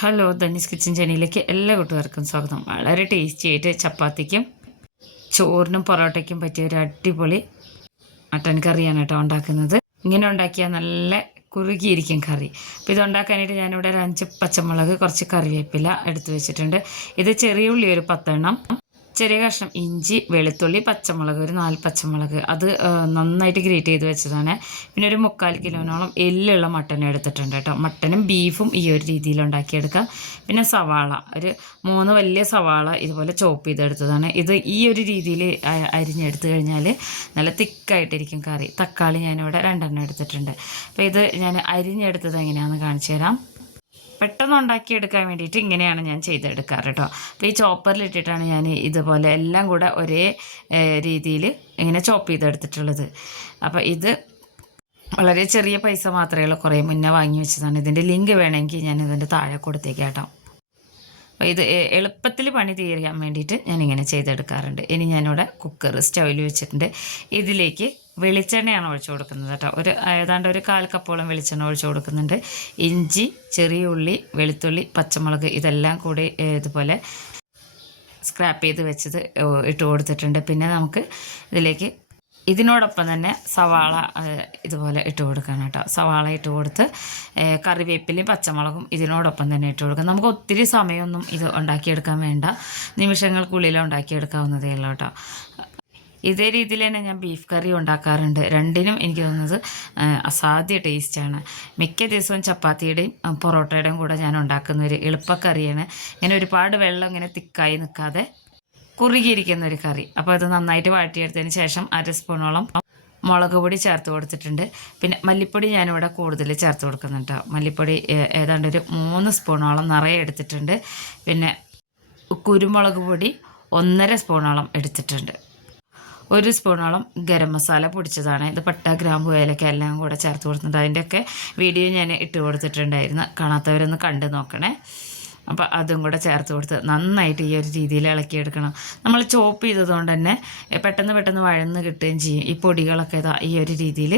Hello Dhani's kitchen ചാനലിലേക്ക് എല്ലാ കൂട്ടുകാർക്കും സ്വാഗതം. വളരെ ടേസ്റ്റി ആയിട്ട് ചപ്പാത്തിക്കും ചോറിനും പൊറോട്ടയ്ക്കും പറ്റിയ ഒരു അടിപൊളി മട്ടൻ കറിയാണ് കേട്ടോ ഉണ്ടാക്കുന്നത്. ഇങ്ങനെ ഉണ്ടാക്കിയാൽ നല്ല കുറുകിയിരിക്കും കറി. അപ്പോൾ ഇത് ഉണ്ടാക്കാനായിട്ട് ഞാനിവിടെ ഒരു 5 പച്ചമുളക്, കുറച്ച് കറിവേപ്പില എടുത്തു വെച്ചിട്ടുണ്ട്. ഇത് ചെറിയ ഉള്ളി ഒരു 10 എണ്ണം, ചെറിയ കഷ്ണം ഇഞ്ചി, വെളുത്തുള്ളി, പച്ചമുളക് ഒരു 4 പച്ചമുളക്, അത് നന്നായിട്ട് ഗ്രേറ്റ് ചെയ്ത് വെച്ചതാണ്. പിന്നെ ഒരു 3/4 കിലോനോളം എല്ലുള്ള മട്ടൻ എടുത്തിട്ടുണ്ട് കേട്ടോ. മട്ടനും ബീഫും ഈ ഒരു രീതിയിൽ ഉണ്ടാക്കിയെടുക്കാം. പിന്നെ സവാള ഒരു 3 വലിയ സവാള ഇതുപോലെ ചോപ്പ് ചെയ്തെടുത്തതാണ്. ഇത് ഈ ഒരു രീതിയിൽ അരിഞ്ഞെടുത്ത് കഴിഞ്ഞാൽ നല്ല തിക്കായിട്ടിരിക്കും കറി. തക്കാളി ഞാനിവിടെ 2 എണ്ണം എടുത്തിട്ടുണ്ട്. അപ്പോൾ ഇത് ഞാൻ അരിഞ്ഞെടുത്തത് എങ്ങനെയാണെന്ന് കാണിച്ചു തരാം. പെട്ടെന്ന് ഉണ്ടാക്കിയെടുക്കാൻ വേണ്ടിയിട്ട് ഇങ്ങനെയാണ് ഞാൻ ചെയ്തെടുക്കാറ് കേട്ടോ. അപ്പോൾ ഈ ചോപ്പറിലിട്ടിട്ടാണ് ഞാൻ ഇതുപോലെ എല്ലാം കൂടെ ഒരേ രീതിയിൽ ഇങ്ങനെ ചോപ്പ് ചെയ്തെടുത്തിട്ടുള്ളത്. അപ്പോൾ ഇത് വളരെ ചെറിയ പൈസ മാത്രമേ ഉള്ളൂ, കുറേ മുന്നേ വാങ്ങി വെച്ചതാണ്. ഇതിൻ്റെ ലിങ്ക് വേണമെങ്കിൽ ഞാൻ ഇതിൻ്റെ താഴെ കൊടുത്തേക്കാം കേട്ടോ. അപ്പോൾ ഇത് എളുപ്പത്തിൽ പണി തീരാൻ വേണ്ടിയിട്ട് ഞാനിങ്ങനെ ചെയ്തെടുക്കാറുണ്ട്. ഇനി ഞാനിവിടെ കുക്കർ സ്റ്റൗവിൽ വെച്ചിട്ടുണ്ട്. ഇതിലേക്ക് വെളിച്ചെണ്ണയാണ് ഒഴിച്ചു കൊടുക്കുന്നത് കേട്ടോ. ഏതാണ്ട് ഒരു 1/4 കപ്പോളം വെളിച്ചെണ്ണ ഒഴിച്ചു കൊടുക്കുന്നുണ്ട്. ഇഞ്ചി, ചെറിയ ഉള്ളി, വെളുത്തുള്ളി, പച്ചമുളക് ഇതെല്ലാം കൂടി ഇതുപോലെ സ്ക്രാപ്പ് ചെയ്ത് വെച്ചത് ഇട്ട് കൊടുത്തിട്ടുണ്ട്. പിന്നെ നമുക്ക് ഇതിലേക്ക് ഇതിനോടൊപ്പം തന്നെ സവാള ഇതുപോലെ ഇട്ട് കൊടുക്കണം കേട്ടോ. സവാള ഇട്ട് കൊടുത്ത് കറിവേപ്പിലയും പച്ചമുളകും ഇതിനോടൊപ്പം തന്നെ ഇട്ട് കൊടുക്കാം. നമുക്ക് ഒത്തിരി സമയമൊന്നും ഇത് ഉണ്ടാക്കിയെടുക്കാൻ വേണ്ട, നിമിഷങ്ങൾക്കുള്ളിൽ ഉണ്ടാക്കിയെടുക്കാവുന്നതേ ഉള്ളൂ കേട്ടോ. ഇതേ രീതിയിൽ തന്നെ ഞാൻ ബീഫ് കറി ഉണ്ടാക്കാറുണ്ട്. രണ്ടിനും എനിക്ക് തോന്നുന്നത് അസാധ്യ ടേസ്റ്റാണ്. മിക്ക ദിവസവും ചപ്പാത്തിയുടെയും പൊറോട്ടയുടെയും കൂടെ ഞാൻ ഉണ്ടാക്കുന്ന ഒരു എളുപ്പക്കറിയാണ്. ഇങ്ങനെ ഒരുപാട് വെള്ളം ഇങ്ങനെ തിക്കായി നിൽക്കാതെ കുറുകിയിരിക്കുന്ന ഒരു കറി. അപ്പോൾ അത് നന്നായിട്ട് വഴറ്റിയെടുത്തതിന് ശേഷം 1/2 സ്പൂണോളം മുളക് പൊടി ചേർത്ത് കൊടുത്തിട്ടുണ്ട്. പിന്നെ മല്ലിപ്പൊടി ഞാനിവിടെ കൂടുതൽ ചേർത്ത് കൊടുക്കുന്നുണ്ട്. മല്ലിപ്പൊടി ഏതാണ്ട് ഒരു 3 സ്പൂണോളം നിറയെ എടുത്തിട്ടുണ്ട്. പിന്നെ കുരുമുളക് പൊടി 1.5 സ്പൂണോളം എടുത്തിട്ടുണ്ട്. 1 സ്പൂണോളം ഗരം മസാല പൊടിച്ചതാണ്. ഇത് പട്ട, ഗ്രാമ്പു, ഏലക്ക എല്ലാം കൂടെ ചേർത്ത് കൊടുത്തിട്ടുണ്ട്. അതിൻ്റെയൊക്കെ വീഡിയോ ഞാൻ ഇട്ട് കൊടുത്തിട്ടുണ്ടായിരുന്നു, കാണാത്തവരൊന്ന് കണ്ടു നോക്കണേ. അപ്പോൾ അതും കൂടെ ചേർത്ത് കൊടുത്ത് നന്നായിട്ട് ഈ ഒരു രീതിയിൽ ഇളക്കിയെടുക്കണം. നമ്മൾ ചോപ്പ് ചെയ്തതുകൊണ്ട് തന്നെ പെട്ടെന്ന് വഴന്ന് കിട്ടുകയും ചെയ്യും. ഈ പൊടികളൊക്കെ ഈ ഒരു രീതിയിൽ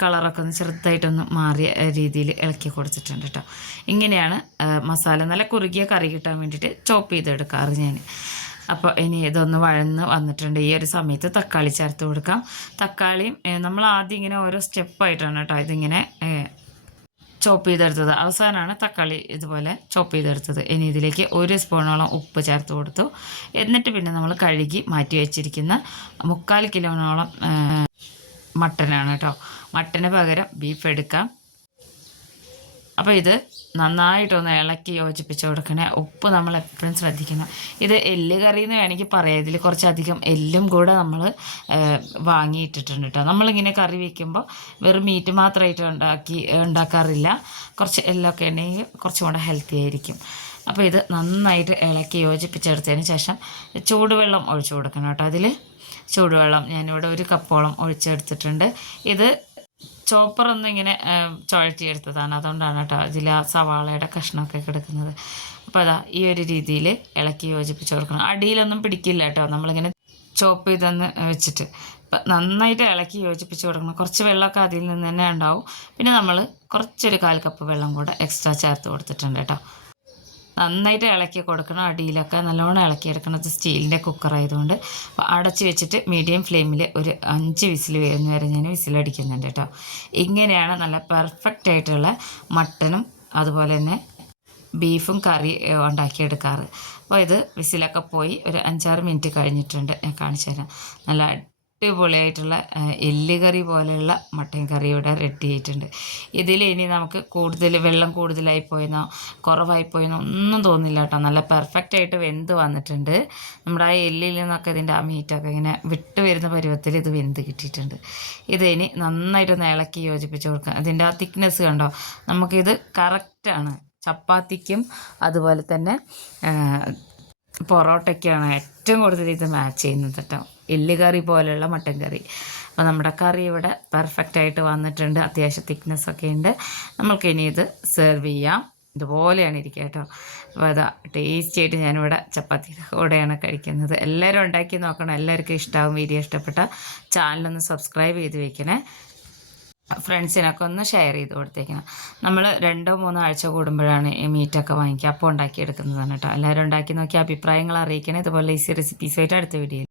കളറൊക്കെ ഒന്ന് ചെറുതായിട്ടൊന്ന് മാറിയ രീതിയിൽ ഇളക്കി കൊടുത്തിട്ടുണ്ട് കേട്ടോ. ഇങ്ങനെയാണ് മസാല നല്ല കുറുകിയ കറി കിട്ടാൻ വേണ്ടിയിട്ട് ചോപ്പ് ചെയ്തെടുക്കാറ് ഞാൻ. അപ്പോൾ ഇനി ഇതൊന്ന് വഴന്ന് വന്നിട്ടുണ്ട്. ഈ ഒരു സമയത്ത് തക്കാളി ചേർത്ത് കൊടുക്കാം. തക്കാളിയും നമ്മൾ ആദ്യം ഇങ്ങനെ ഓരോ സ്റ്റെപ്പായിട്ടാണ് കേട്ടോ ഇതിങ്ങനെ ചോപ്പ് ചെയ്തെടുത്തത്. അവസാനമാണ് തക്കാളി ഇതുപോലെ ചോപ്പ് ചെയ്തെടുത്തത്. ഇനി ഇതിലേക്ക് 1 സ്പൂണോളം ഉപ്പ് ചേർത്ത് കൊടുത്തു. എന്നിട്ട് പിന്നെ നമ്മൾ കഴുകി മാറ്റി വെച്ചിരിക്കുന്ന 3/4 കിലോനോളം മട്ടനാണ് കേട്ടോ. മട്ടന് പകരം ബീഫ് എടുക്കാം. അപ്പോൾ ഇത് നന്നായിട്ടൊന്ന് ഇളക്കി യോജിപ്പിച്ച് കൊടുക്കണേ. ഉപ്പ് നമ്മൾ എപ്പോഴും ശ്രദ്ധിക്കണം. ഇത് എല്ല് കറി എന്ന് വേണമെങ്കിൽ പറയാം. ഇതിൽ കുറച്ചധികം എല്ലും കൂടെ നമ്മൾ വാങ്ങിയിട്ടിട്ടുണ്ട് കേട്ടോ. നമ്മളിങ്ങനെ കറി വയ്ക്കുമ്പോൾ വെറും മീറ്റ് മാത്രമായിട്ട് ഉണ്ടാക്കാറില്ല. കുറച്ച് എല്ലൊക്കെ ഉണ്ടെങ്കിൽ കുറച്ചും കൂടെ ഹെൽത്തി ആയിരിക്കും. അപ്പോൾ ഇത് നന്നായിട്ട് ഇളക്കി യോജിപ്പിച്ചെടുത്തതിന് ശേഷം ചൂടുവെള്ളം ഒഴിച്ചു കൊടുക്കണം കേട്ടോ. അതിൽ ചൂടുവെള്ളം ഞാനിവിടെ 1 കപ്പോളം ഒഴിച്ചെടുത്തിട്ടുണ്ട്. ഇത് ചോപ്പറൊന്നും ഇങ്ങനെ ചുഴറ്റിയെടുത്തതാണ്, അതുകൊണ്ടാണ് കേട്ടോ ഇതിൽ ആ സവാളയുടെ കഷ്ണമൊക്കെ കിടക്കുന്നത്. അപ്പോൾ അതാ ഈ ഒരു രീതിയിൽ ഇളക്കി യോജിപ്പിച്ച് കൊടുക്കണം. അടിയിലൊന്നും പിടിക്കില്ല കേട്ടോ നമ്മളിങ്ങനെ ചോപ്പ് ചെയ്തെന്ന് വെച്ചിട്ട്. അപ്പം നന്നായിട്ട് ഇളക്കി യോജിപ്പിച്ച് കൊടുക്കണം. കുറച്ച് വെള്ളമൊക്കെ അതിൽ നിന്ന് തന്നെ ഉണ്ടാവും. പിന്നെ നമ്മൾ കുറച്ചൊരു 1/4 കപ്പ് വെള്ളം കൂടെ എക്സ്ട്രാ ചേർത്ത് കൊടുത്തിട്ടുണ്ട് കേട്ടോ. നന്നായിട്ട് ഇളക്കി കൊടുക്കണം. അടിയിലൊക്കെ നല്ലോണം ഇളക്കിയെടുക്കണം. ഇത് സ്റ്റീലിൻ്റെ കുക്കറായതുകൊണ്ട്. അപ്പോൾ അടച്ച് വെച്ചിട്ട് മീഡിയം ഫ്ലെയിമിൽ ഒരു 5 വിസിൽ വരുന്ന വരെ ഞാൻ വിസിലടിക്കുന്നുണ്ട് കേട്ടോ. ഇങ്ങനെയാണ് നല്ല പെർഫെക്റ്റ് ആയിട്ടുള്ള മട്ടനും അതുപോലെ തന്നെ ബീഫും കറി ഉണ്ടാക്കിയെടുക്കാറ്. അപ്പോൾ ഇത് വിസിലൊക്കെ പോയി ഒരു 5-6 മിനിറ്റ് കഴിഞ്ഞിട്ടുണ്ട്. ഞാൻ കാണിച്ചു തരാം. നല്ല അടിപൊളിയായിട്ടുള്ള എല്ല് കറി പോലെയുള്ള മട്ടൻ കറി ഇവിടെ റെഡി ആയിട്ടുണ്ട്. ഇതിൽ ഇനി നമുക്ക് വെള്ളം കൂടുതലായിപ്പോയെന്നോ കുറവായിപ്പോയെന്നോ ഒന്നും തോന്നില്ല കേട്ടോ. നല്ല പെർഫെക്റ്റ് ആയിട്ട് വെന്ത് വന്നിട്ടുണ്ട്. നമ്മുടെ ആ എല്ലിൽ നിന്നൊക്കെ ഇതിൻ്റെ ആ മീറ്റൊക്കെ ഇങ്ങനെ വിട്ട് വരുന്ന പരുവത്തിൽ ഇത് വെന്ത് കിട്ടിയിട്ടുണ്ട്. ഇത് ഇനി നന്നായിട്ടൊന്ന് ഇളക്കി യോജിപ്പിച്ച് കൊടുക്കുക. അതിൻ്റെ ആ തിക്നെസ് കണ്ടോ, നമുക്കിത് കറക്റ്റാണ്. ചപ്പാത്തിക്കും അതുപോലെ തന്നെ പൊറോട്ടയ്ക്കാണ് ഏറ്റവും കൂടുതൽ ഇത് മാച്ച് ചെയ്യുന്നത് കേട്ടോ. എല്ല് കറി പോലെയുള്ള മട്ടൻ കറി. അപ്പോൾ നമ്മുടെ കറി ഇവിടെ പെർഫെക്റ്റായിട്ട് വന്നിട്ടുണ്ട്. അത്യാവശ്യം തിക്നെസ്സൊക്കെ ഉണ്ട്. നമ്മൾക്കിനി ഇത് സെർവ് ചെയ്യാം. ഇതുപോലെയാണ് ഇരിക്കുക കേട്ടോ. അപ്പോൾ അതാ ടേസ്റ്റി ആയിട്ട് ഞാനിവിടെ ചപ്പാത്തിയുടെ കൂടെയാണ് കഴിക്കുന്നത്. എല്ലാവരും ഉണ്ടാക്കി നോക്കണം. എല്ലാവർക്കും ഇഷ്ടമാവും. വീഡിയോ ഇഷ്ടപ്പെട്ട ചാനലൊന്ന് സബ്സ്ക്രൈബ് ചെയ്ത് വയ്ക്കണേ. ഫ്രണ്ട്സിനൊക്കെ ഒന്ന് ഷെയർ ചെയ്ത് കൊടുത്തേക്കണം. നമ്മൾ 2-3 ആഴ്ച കൂടുമ്പോഴാണ് ഈ മീറ്റൊക്കെ വാങ്ങിക്കുക. അപ്പോൾ ഉണ്ടാക്കിയെടുക്കുന്നതാണ് കേട്ടോ. എല്ലാവരും ഉണ്ടാക്കി നോക്കി അഭിപ്രായങ്ങൾ അറിയിക്കണേ. ഇതുപോലെ ഈസി റെസിപ്പീസായിട്ട് അടുത്ത വീഡിയോയിൽ